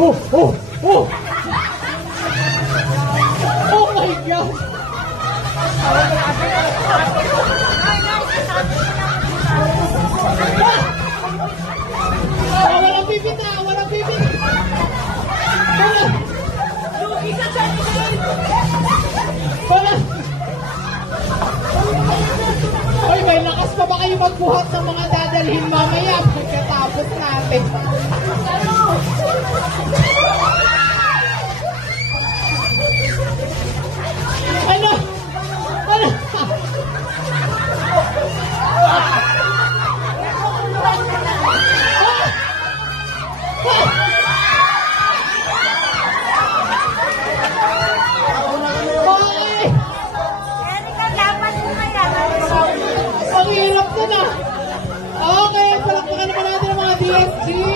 Oh! Oh! Oh! Oh my God! Walang pipita! Walang pipita! Wala! Hoy, may lakas pa ba kayo magbuhat ng mga dadalhin mamaya pagkatapos natin? Ano? Ano? Ang hirap na na. Okay, palakpakan naman natin ang mga DSG.